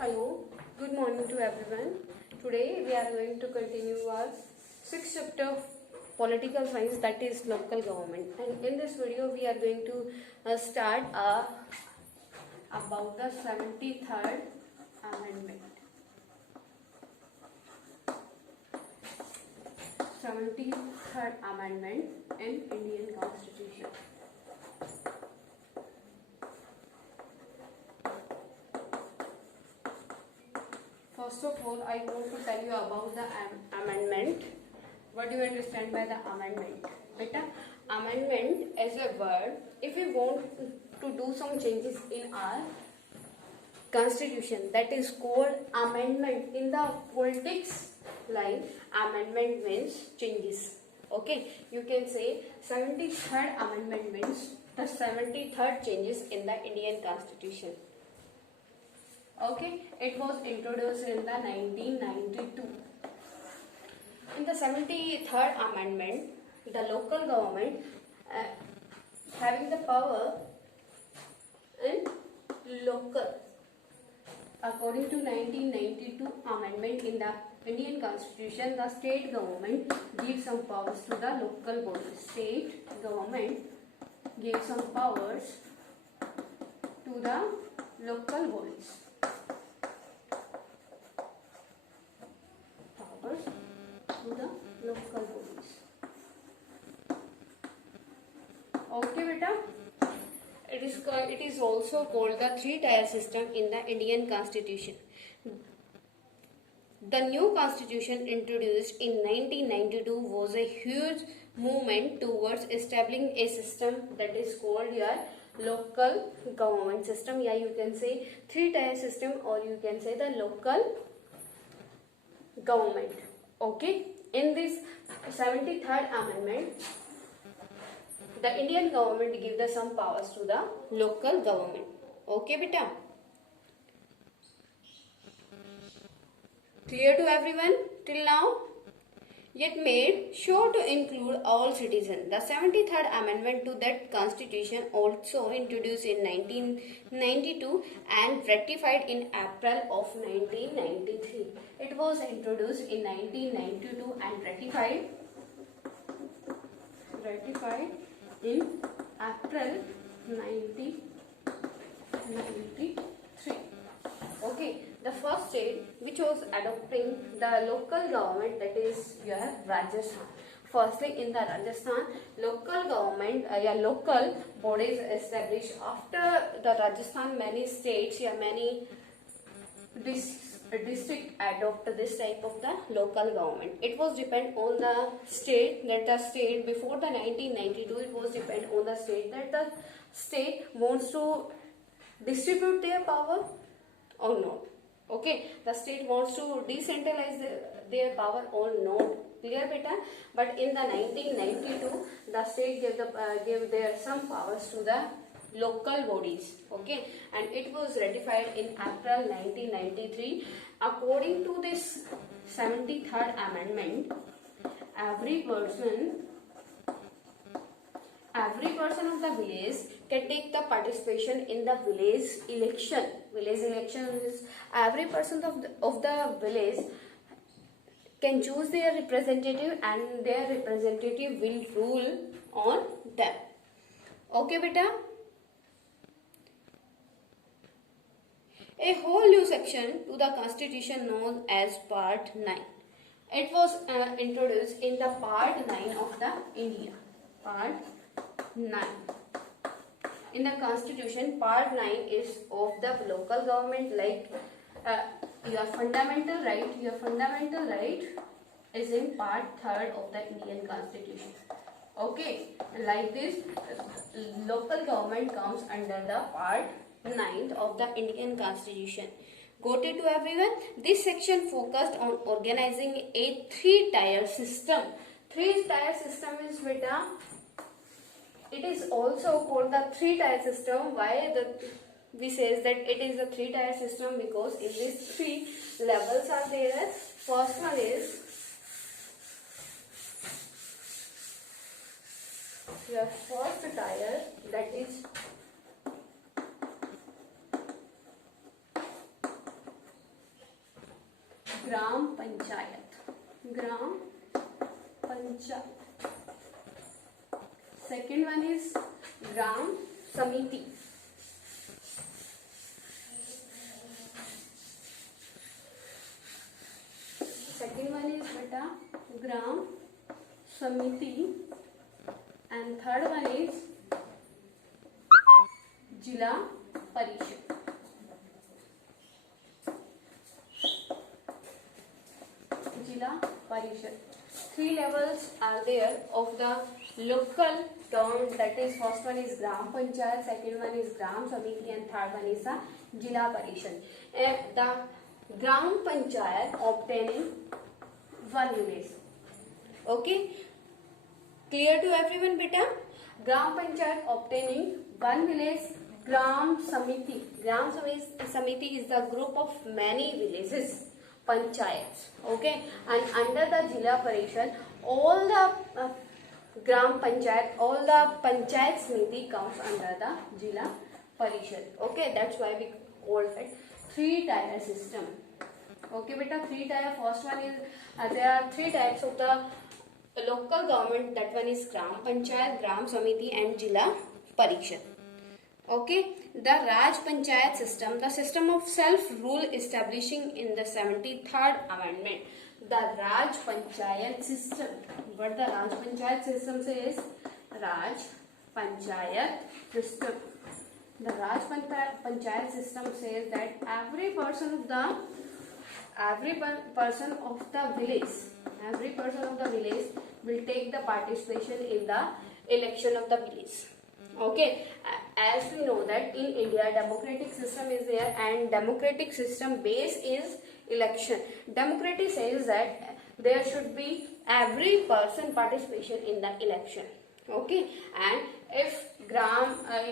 Hello, good morning to everyone. Today we are going to continue our sixth chapter of political science, that is local government. And in this video we are going to start about the 73rd Amendment. 73rd Amendment in Indian Constitution. First of all, I want to tell you about the amendment. What do you understand by the amendment? Beta, amendment as a word, if we want to do some changes in our constitution, that is called amendment. In the politics line, amendment means changes. Okay, you can say 73rd amendment means the 73rd changes in the Indian constitution. Okay, it was introduced in the 1992. In the 73rd amendment, the local government having the power in local. According to 1992 amendment in the Indian Constitution, the state government gives some powers to the local body. State government gives some powers to the local bodies. To the local bodies. Okay, beta. It is also called the three-tier system in the Indian Constitution. The new Constitution introduced in 1992 was a huge movement towards establishing a system that is called your local government system. Yeah, you can say three-tier system, or you can say the local government. Okay, in this 73rd amendment, the Indian government gives some powers to the local government. Okay, beta. Clear to everyone till now? Yet made sure to include all citizens. The 73rd amendment to that constitution also introduced in 1992 and ratified in April of 1993. It was introduced in 1992 and ratified in April 1993. Okay, the first state which was adopting the local government, that is your Rajasthan. Firstly, in the Rajasthan, local government, local bodies established. After the Rajasthan, many states, many district adopt this type of the local government. It was depend on the state, that the state before the 1992, it was depend on the state that the state wants to distribute their power or not. Okay, the state wants to decentralize their power or not. Clear, beta? But in the 1992, the state gave their some powers to the local bodies. Okay, and it was ratified in April 1993. According to this 73rd amendment, every person of the village can take the participation in the village election. Village election is every person of the village can choose their representative, and their representative will rule on them. Okay, beta? A whole new section to the constitution known as Part 9. It was introduced in the Part 9 of the India. Part 9. In the constitution, Part 9 is of the local government, like your fundamental right is in Part 3rd of the Indian Constitution. Okay, like this, local government comes under the Part 9th of the Indian Constitution. Got it to everyone? This section focused on organizing a three-tier system. Three-tier system is beta. It is also called the three-tier system. Why we says that it is a three-tier system? Because in these three levels are there. First one is your first tier, that is gram panchayat, gram panchayat. Second one is ग्राम समिति. Second one is beta ग्राम समिति and third one is जिला परिषद. जिला परिषद. Three levels are there of the local government, that is first one is gram panchayat, second one is gram samiti and third one is the jila parishad. The gram panchayat obtaining one village. Okay, clear to everyone beta? Gram panchayat obtaining one village. Gram samiti, gram samiti is the group of many villages, panchayats. Okay, and under the jila parishad all the gram panchayat, all the panchayat samiti comes under the jila parishad. Okay, that's why we call it three tier system. Okay beta, three tier. First one is there are three types of the local government, that one is gram panchayat, gram samiti and jila parishad. Okay, the Raj Panchayat system, the system of self-rule establishing in the 73rd Amendment. The Raj Panchayat system. What the Raj Panchayat system says? Raj Panchayat system. The Raj Panchayat system says that every person of the village will take the participation in the election of the village. Okay, as we know that in India democratic system is there and democratic system base is election. Democracy says that there should be every person participation in the election. Okay, and if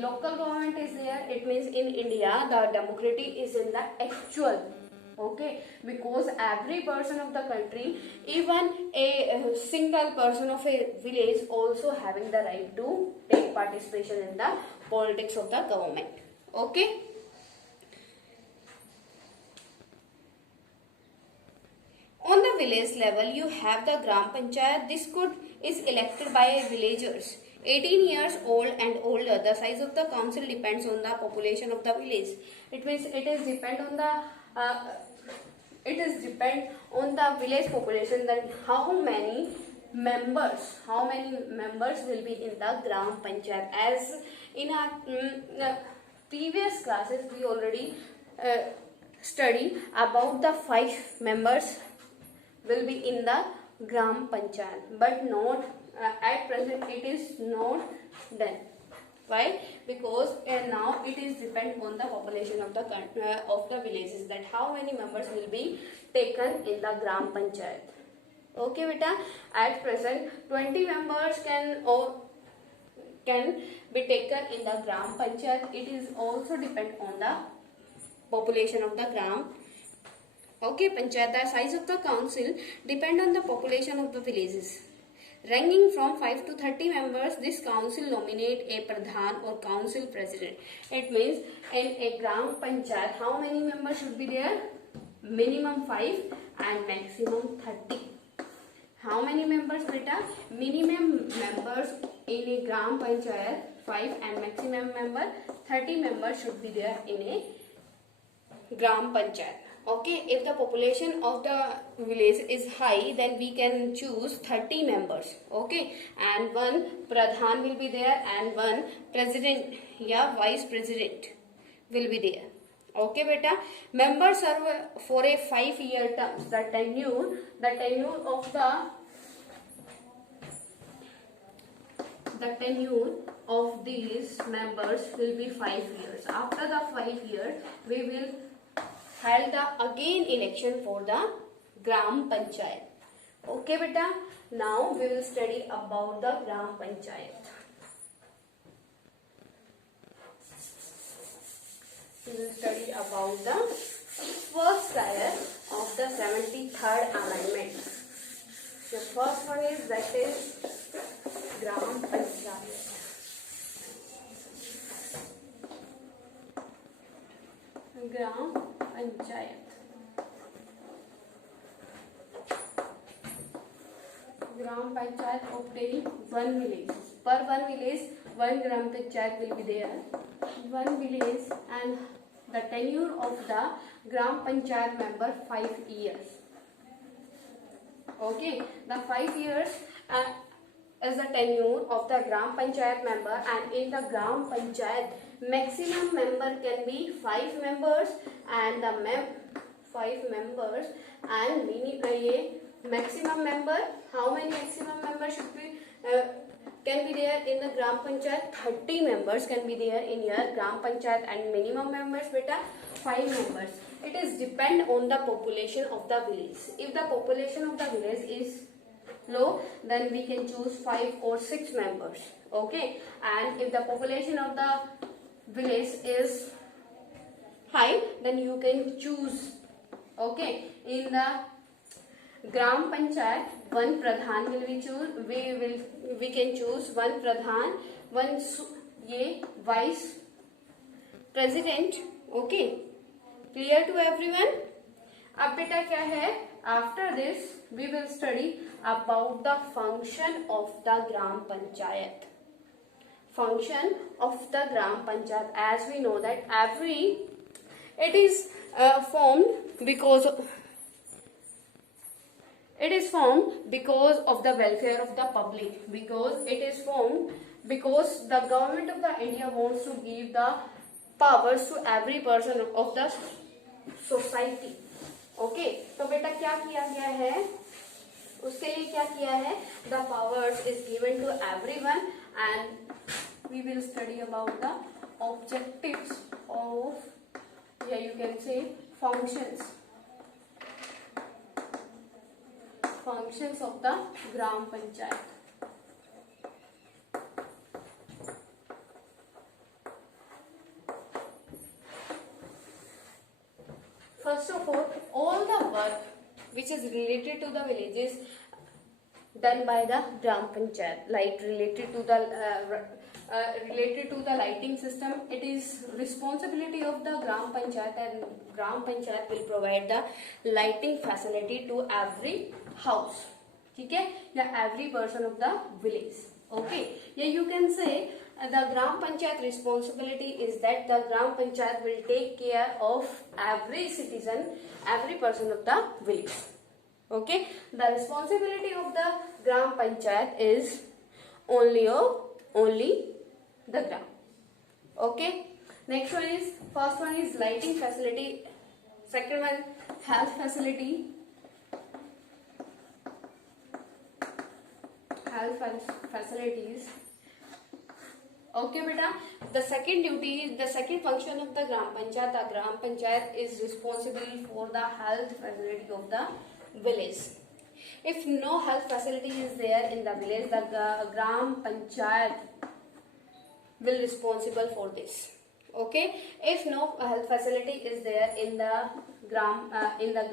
local government is there, it means in India the democracy is in the actual. Okay, because every person of the country, even a single person of a village also having the right to take participation in the politics of the government. Okay. On the village level, you have the gram panchayat. This is elected by villagers 18 years old and older. The size of the council depends on the population of the village. It means it is depend on the village population, that how many members will be in the gram panchayat. As in our previous classes we already study about the 5 members will be in the gram panchayat, but not at present it is not done. Why? Because now it is depend on the population of the villages, that how many members will be taken in the gram panchayat. Okay beta, at present 20 members can be taken in the gram panchayat. It is also depend on the population of the gram. Okay, panchayat, the size of the council depend on the population of the villages. Ranging from 5 to 30 members, this council nominate a pradhan or council president. It means in a gram panchayat, how many members should be there? Minimum 5 and maximum 30. How many members beta? Minimum members in a gram panchayat 5 and maximum member 30 members should be there in a gram panchayat. Okay, if the population of the village is high, then we can choose 30 members. Okay, and one pradhan will be there and one president vice president will be there. Okay beta, members serve for a 5-year term. The tenure of these members will be 5 years. After the 5 years, we will held the again election for the gram panchayat. Okay beta, now we will study about the gram panchayat. We will study about the first tier of the 73rd Amendment. The first one is, that is gram panchayat. Gram panchayat. gram panchayat obtain one village. Per one village, one gram panchayat will be there. One village, and the tenure of the gram panchayat member 5 years. Okay, the 5 years is the tenure of the gram panchayat member, and in the gram panchayat maximum member can be 5 members, and the 5 members, and maximum member, how many maximum members should be can be there in the gram panchayat? 30 members can be there in your gram panchayat, and minimum members beta 5 members. It is depend on the population of the village. If the population of the village is low, then we can choose 5 or 6 members. Okay, and if the population of the village is high, then you can choose, okay, in the gram panchayat one pradhan will we choose, we can choose one pradhan, one vice president. Okay, clear to everyone? अब बेटा क्या है, after this we will study about the function of the gram panchayat. Function of the gram panchayat, as we know that it is formed because of the welfare of the public, because it is formed because the government of the India wants to give the powers to every person of the society. Okay, तो बेटा क्या किया गया है, उसके लिए क्या किया है, the powers is given to everyone, and we will study about the objectives of, या you can say functions of the gram panchayat. First of all the work which is related to the villages done by the gram panchayat, like related to the lighting system, it is responsibility of the gram panchayat, and gram panchayat will provide the lighting facility to every house, ठीक है, या every person of the village. Okay, yeah, you can say the gram panchayat responsibility is that the gram panchayat will take care of every citizen, every person of the village. Okay, the responsibility of the gram panchayat is only the gram. Okay, next one is, first one is lighting facility, second one health facilities. Okay beta, the second function of the gram panchayat is responsible for the health facility of the village. If no health facility is there in the village, the gram panchayat will responsible for this. Okay, if no health facility is there in the gram, then the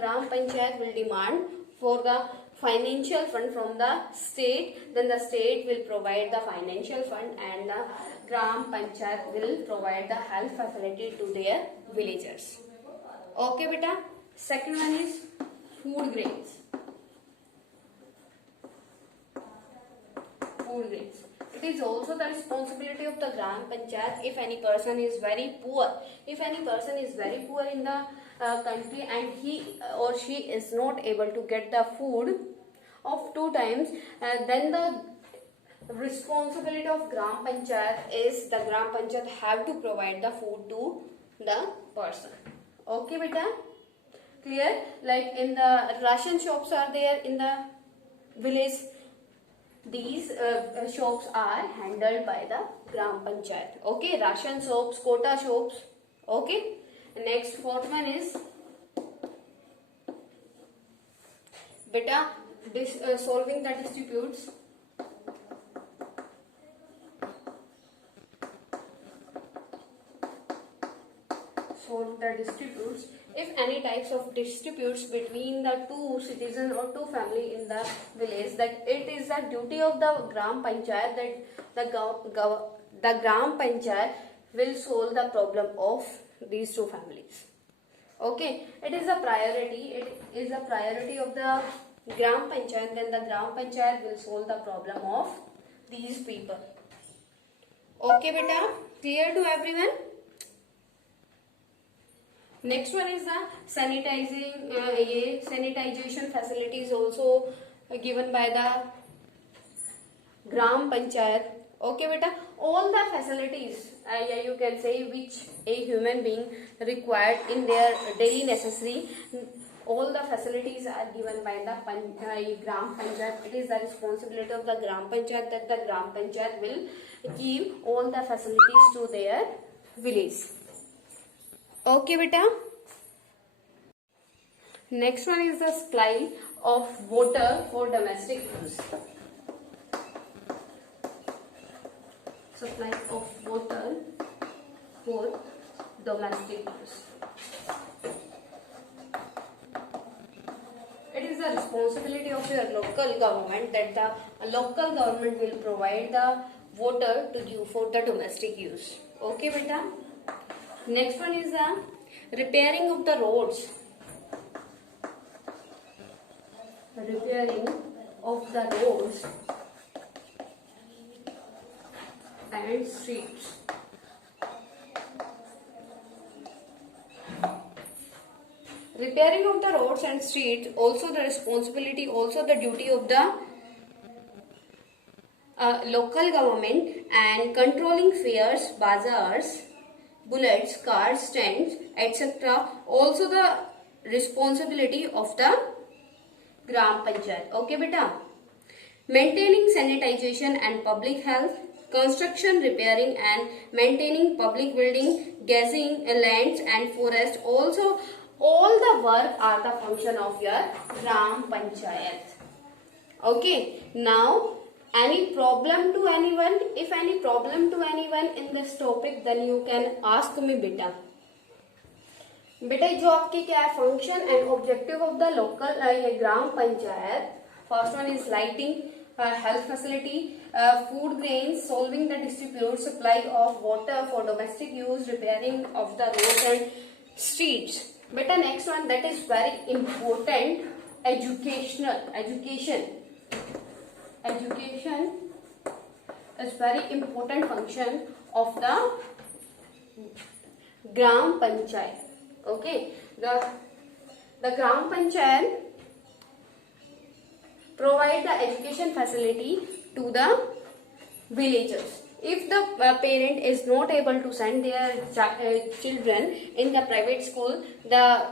gram panchayat will demand for the financial fund from the state, then the state will provide the financial fund, and the gram panchayat will provide the health facility to their villagers. Okay beta, second one is food grains. It is also the responsibility of the gram panchayat if any person is very poor. If any person is very poor in the country and he or she is not able to get the food of 2 times, then the responsibility of gram panchayat is the gram panchayat have to provide the food to the person. Okay beta, clear? Like in the ration shops are there in the village, these shops are handled by the gram panchayat. Okay, ration shops, quota shops. Okay, next fourth one is beta solving the disputes. Solve the disputes. If any types of disputes between the 2 citizens or 2 family in the village, that it is the duty of the gram panchayat that the gram panchayat will solve the problem of these 2 families. Okay, it is a priority. It is a priority of the Gram Panchayat, then the Gram Panchayat will solve the problem of these people. Okay beta, clear to everyone? Next one is the sanitization facilities also given by the Gram Panchayat. Okay beta, all the facilities you can say which a human being required in their daily necessary, all the facilities are given by the Gram Panchayat. It is the responsibility of the Gram Panchayat that the Gram Panchayat will give all the facilities to their village. Okay beta. Next one is the supply of water for domestic use. Supply of water for domestic use. It is the responsibility of your local government that the local government will provide the water to you for the domestic use. Okay beta. Next one is the repairing of the roads. Repairing of the roads and streets. Repairing of the roads and streets, also the responsibility, also the duty of the local government, and controlling fairs, bazaars, bullets, cars, stands, etc. Also the responsibility of the Gram Panchayat. Okay beta. Maintaining sanitization and public health, construction, repairing and maintaining public building, grazing lands and forest. Also all the work are the function of your Gram Panchayat. Okay. Now any problem to anyone? If any problem to anyone in this topic, then you can ask me beta. बेटा जो आपकी क्या है function and objective of the local gram panchayat. First one is lighting, health facility, food grains, solving the dispute, supply of water for domestic use, repairing of the roads and streets. Beta next one that is very important, education is very important function of the Gram Panchayat. Okay, the Gram Panchayat provide the education facility to the villagers. If the parent is not able to send their children in the private school, the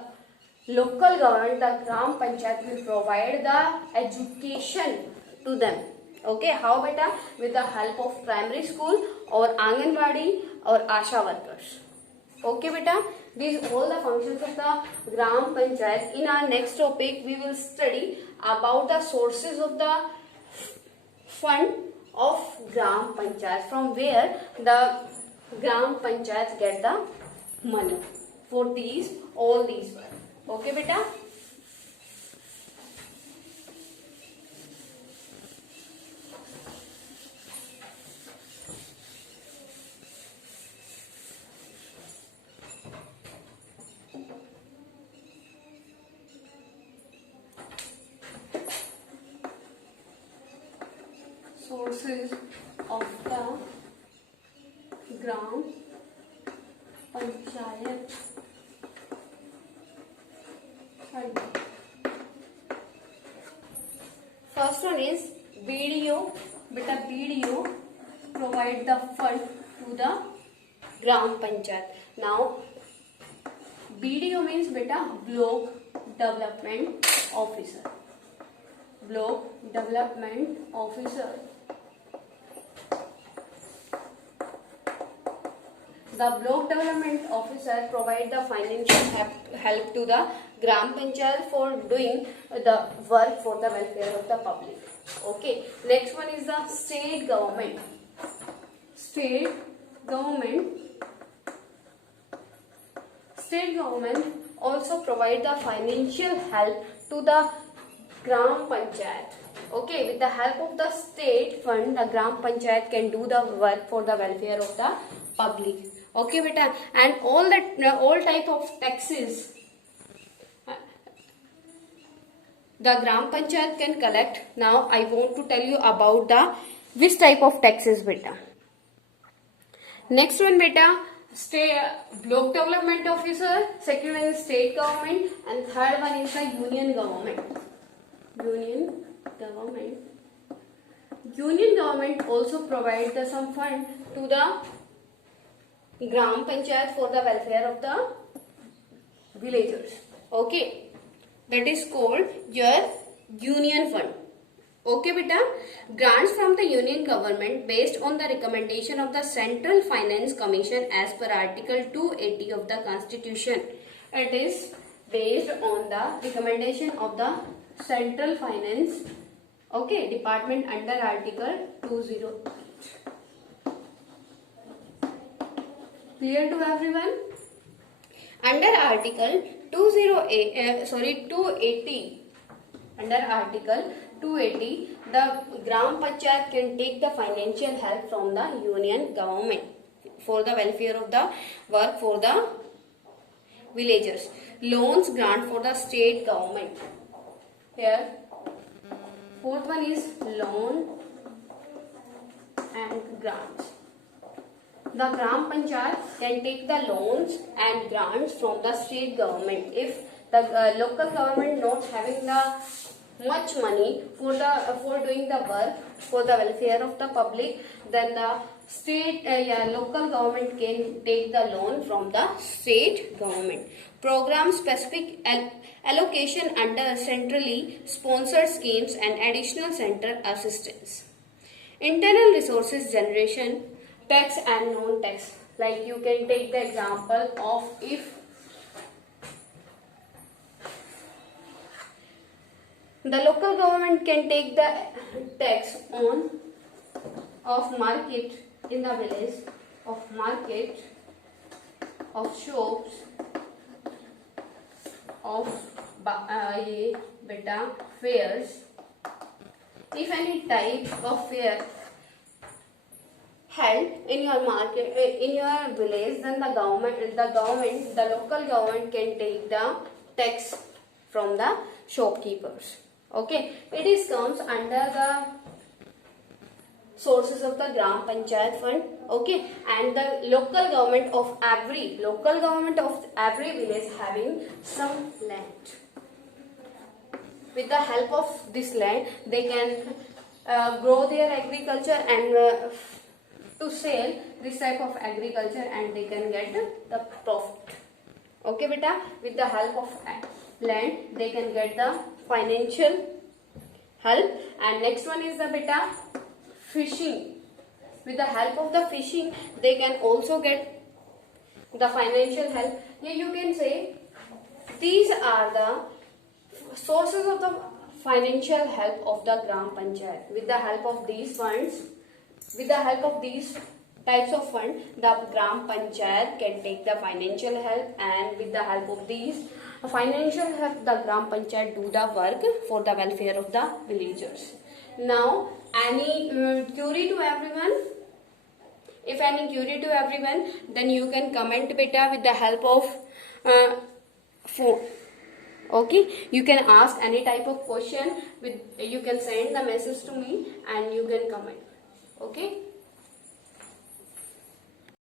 local government, the Gram Panchayat will provide the education to them. Okay, how beta? With the help of primary school or Anganwadi or Asha workers. Okay beta, these all the functions of the Gram Panchayat. In our next topic we will study about the sources of the fund of Gram Panchayat, from where the Gram Panchayat get the money for all these work. Okay beta. Sources of the Gram Panchayat fund. First one is BDO. Beta BDO provide the fund to the Gram Panchayat. Now BDO means beta Block Development Officer. Block Development Officer. The block development officer provide the financial help to the Gram Panchayat for doing the work for the welfare of the public. Okay. Next one is the state government. State government also provide the financial help to the Gram Panchayat. Okay. With the help of the state fund, the Gram Panchayat can do the work for the welfare of the public. Okay beta, and all type of taxes the Gram Panchayat can collect. Now I want to tell you about the which type of taxes beta. Next one beta, state block development officer, second one is state government, and third one is the union government. Union government also provides some fund to the Gram Panchayat for the welfare of the villagers. Okay, that is called your union fund. Okay beta, grants from the union government based on the recommendation of the Central Finance Commission as per Article 280 of the Constitution. It is based on the recommendation of the Central Finance, okay, Department under Article 208. Clear to everyone? Under Article 280, under Article 280, the Gram Panchayat can take the financial help from the union government for the welfare of the work for the villagers. Loans grant for the state government. Here, fourth one is loan and grants. The Gram Panchayat can take the loans and grants from the state government. If the local government not having the much money for doing the work for the welfare of the public, then the state local government can take the loan from the state government. Program specific allocation under centrally sponsored schemes and additional central assistance. Internal resources generation, tax and non-tax. Like you can take the example of if the local government can take the tax of market in the village, of market, of shops, of fairs. If any type of fair held in your market, in your village, then the local government can take the tax from the shopkeepers. Okay, it is comes under the sources of the Gram Panchayat fund. Okay, and the local government of every village having some land. With the help of this land, they can grow their agriculture and to sell this type of agriculture, and they can get the profit. Okay beta, with the help of land they can get the financial help. And next one is the beta fishing. With the help of the fishing they can also get the financial help. Here you can say these are the sources of the financial help of the Gram Panchayat. With the help of these funds, with the help of these types of fund, the Gram Panchayat can take the financial help, and with the help of these financial help, the Gram Panchayat do the work for the welfare of the villagers. Now, any query to everyone? If any query to everyone, then you can comment beta with the help of phone. Okay, you can ask any type of question with, you can send the message to me and you can comment. Okay.